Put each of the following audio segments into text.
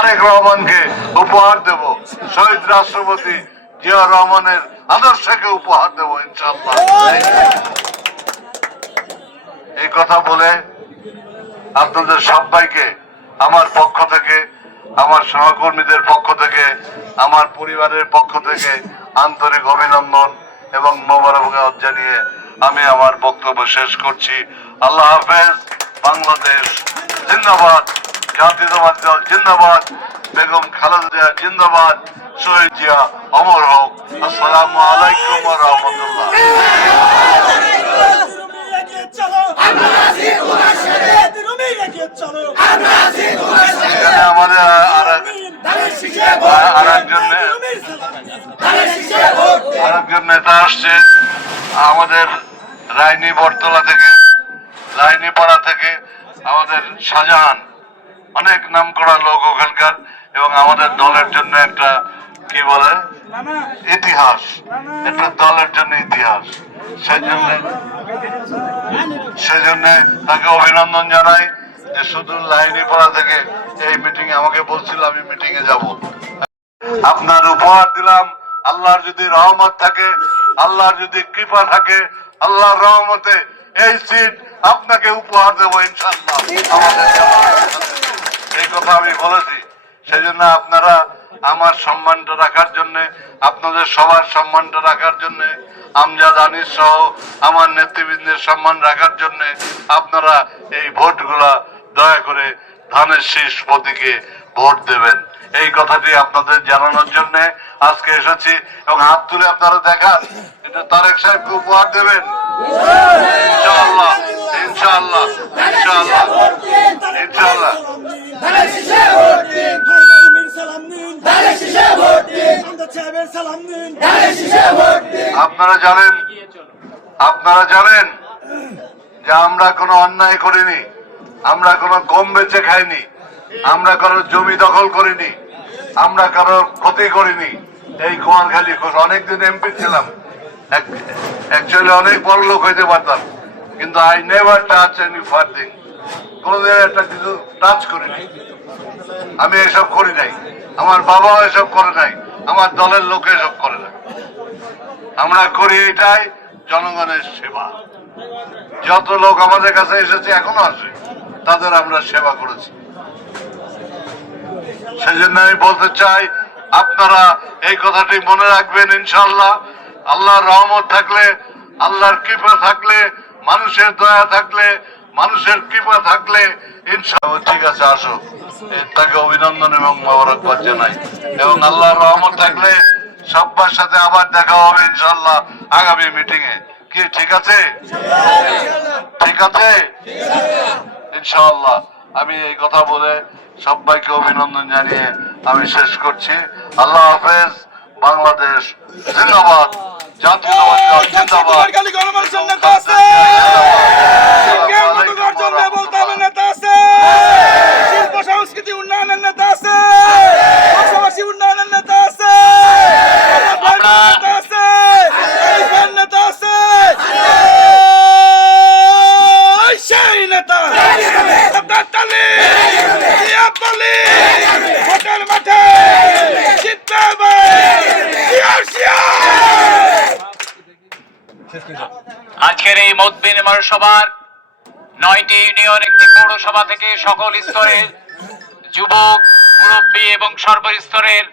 তারেক রহমানকে উপহার দেব। শহীদ রাষ্ট্রপতি জিয়া রহমানের আদর্শকে উপহার দেব ইনশাল্লাহ এই কথা বলে আপনাদের সবাইকে, আমার পক্ষ থেকে, আমার সহকর্মীদের পক্ষ থেকে, আমার পরিবারের পক্ষ থেকে আন্তরিক অভিনন্দন এবং মোবারকবাদ জানিয়ে আমি আমার বক্তব্য শেষ করছি। আল্লাহ হাফেজ, বাংলাদেশ, জিন্দাবাদ। জাতীয়তাবাদ দল জিন্দাবাদ, বেগম খালেদা জিন্দাবাদ, শহীদ জিয়া অমর হোক। আসসালামু আলাইকুম রাহমাতুল্লাহ। আমাদের আর আরেকজন নেতা আসছে, আমাদের রাইনি বটতলা থেকে, রাইনি পাড়া থেকে আমাদের শাহজাহান। অনেক নাম করা লোক ওখানকার এবং আমাদের দলের জন্য একটা, কি বলে? ইতিহাস। একটা দলের জন্য ইতিহাস। সেই জন্য সেজন্য তাকে অভিনন্দন জানাই যে শুধু লাইনি পাড়া থেকে এই মিটিং আমাকে বলছিল, আমি মিটিং এ যাব। আপনার উপহার দিলাম, আল্লাহর যদি রহমত থাকে, আল্লাহর যদি কৃপা থাকে, আল্লাহর রহমতে এই সিট আপনাকে উপহার দেবো ইনশাল্লাহ আমাদের এই কথা আমি বলেছি। সেই জন্য আপনারা আমার সম্মানটা রাখার জন্য, আপনাদের সবার সম্মানটা রাখার জন্য, আমজাদ আনিস সহ আমার নেতৃবৃন্দের সম্মান রাখার জন্য আপনারা এই ভোটগুলা দয়া করে ধানের শীষ প্রতীকে ভোট দেবেন। এই কথাটি আপনাদের জানানোর জন্য আজকে এসেছি এবং হাত তুলে আপনারা দেখান, এটা তারেক সাহেবকে উপহার দেবেন? ইনশাআল্লাহ ইনশাআল্লাহ ইনশাআল্লাহ ইনশাআল্লাহ। আপনারা জানেন আপনারা জানেন যে আমরা কোনো অন্যায় করিনি আমরা কোনো গম বেচে খাইনি আমরা কারও জমি দখল করিনি আমরা কারও ক্ষতি করিনি। এই কুয়ারখালী অনেকদিন এমপি ছিলাম। অ্যাকচুয়ালি অনেক বড় লোক হইতে পারতাম কিন্তু I never touch any farthing কোনোদিন একটা কিছু টাচ করিনি আমি এসব করি নাই। আমার বাবাও এসব করে নাই। আমার দলের লোক এসব করে না আমরা করি এটাই জনগণের সেবা। যত লোক আমাদের কাছে এসেছে, এখনও আসে তাদের আমরা সেবা করেছি। সেজন্য আমি বলতে চাই, আপনারা এই কথাটি মনে রাখবেন ইনশাল্লাহ আল্লাহর রহমত থাকলে, আল্লাহর কৃপা থাকলে, মানুষের দয়া থাকলে মানুষের কৃপা থাকলে ঠিক আছে আসো তাকে অভিনন্দন এবং মোবারকবাদ জানাই। এবং আল্লাহর রহমত থাকলে সব্বার সাথে আবার দেখা হবে ইনশাল্লাহ আগামী মিটিং এ। কি, ঠিক আছে? ঠিক আছে? ইনশাআল্লাহ। আমি এই কথা বলে সবাইকে অভিনন্দন জানিয়ে আমি শেষ করছি। আল্লাহ হাফেজ। বাংলাদেশ জিন্দাবাদ। জাতীয় জিন্দাবাদ খালি গণমানুষের নেতা আছে কেউ কত গর্জন দিয়ে বলতে হবে নেতা আছে শিল্প সংস্কৃতি উন্নয়নের নেতা আছে পাশাপাশি উন্নয়নের নেতা আছে আমার ভাইয়ের নেতা আছে এই ভাইয়ের নেতা আছে এই নেতা। আপনার তালি। হোটেল মাঠে। আজকের এই মত বিনিময় সভার নয়টি ইউনিয়ন একটি পৌরসভা থেকে সকল স্তরের যুবক মুরব্বী এবং সর্বস্তরের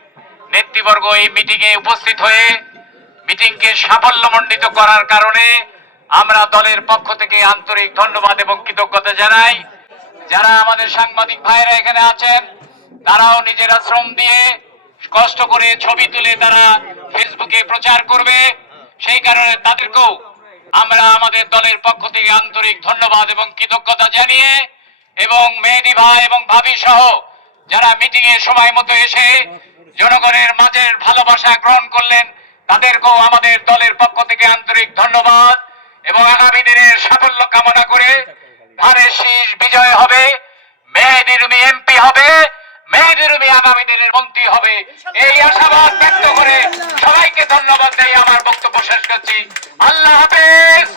নেতৃবর্গ এই মিটিং এ উপস্থিত হয়ে মিটিংকে সাফল্যমণ্ডিত করার কারণে আমরা দলের পক্ষ থেকে আন্তরিক ধন্যবাদ এবং কৃতজ্ঞতা জানাই। যারা আমাদের সাংবাদিক ভাইয়েরা এখানে আছেন, তারাও নিজেরা শ্রম দিয়ে কষ্ট করে ছবি তুলে তারা ফেসবুকে প্রচার করবে। সেই কারণে তাদেরকেও আমরা আমাদের দলের পক্ষ থেকে আন্তরিক ধন্যবাদ এবং কৃতজ্ঞতা জানিয়ে এবং মেহেদি ভাই এবং ভাবি সহ যারা মিটিং এ সময় মতো এসে জনগণের মাঝের ভালোবাসা গ্রহণ করলেন, তাদেরকেও আমাদের দলের পক্ষ থেকে আন্তরিক ধন্যবাদ। এবং আগামী দিনের সাফল্য কামনা করে ধানের শীষ বিজয় হবে মেহেদি এমপি হবে মেহেদি আগামী দিনের মন্ত্রী হবে। এই আশাবাদ ব্যক্ত করে সবাইকে ধন্যবাদ দিয়ে আমার বক্তব্য শেষ করছি। আল্লাহ হাফেজ!